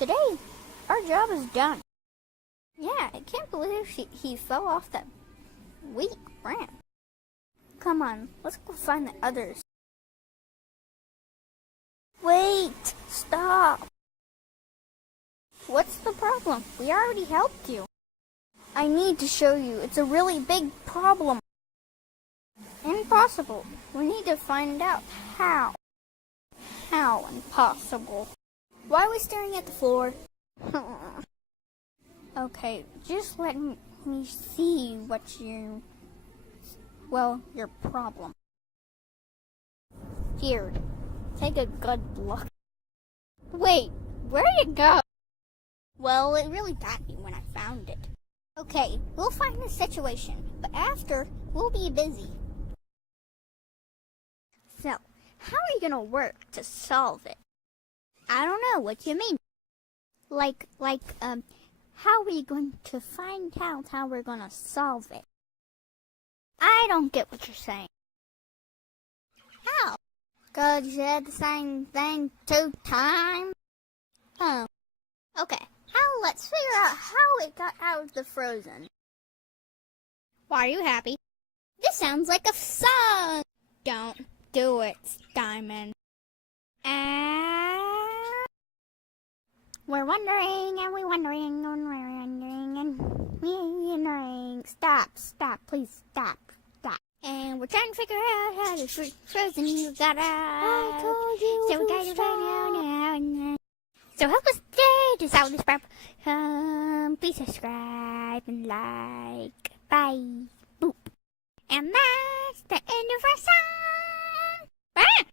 Today, our job is done. Yeah, I can't believe he fell off that weak ramp. Come on, let's go find the others. Wait! Stop! What's the problem? We already helped you. I need to show you. It's a really big problem. Impossible. We need to find out how. How impossible? Why are we staring at the floor? Okay, just let me see what your problem. Here, take a good look. Wait, where'd it go? Well, it really got me when I found it. Okay, we'll find the situation, but after, we'll be busy. So, how are you gonna work to solve it? I don't know, what do you mean? How are you going to find out how we're gonna solve it? I don't get what you're saying. How? 'Cause you said the same thing 2 times? Oh. Okay, let's figure out how it got out of the frozen. Why are you happy? This sounds like a song! Don't do it, Diamond. We're wondering, and we're wondering, and we're wondering, and we're wondering. Stop, please stop. And we're trying to figure out how to frozen you got out. I told you so we to gotta stop. now. So help us today to solve this problem. Please subscribe and like. Bye. Boop. And that's the end of our song. Bye.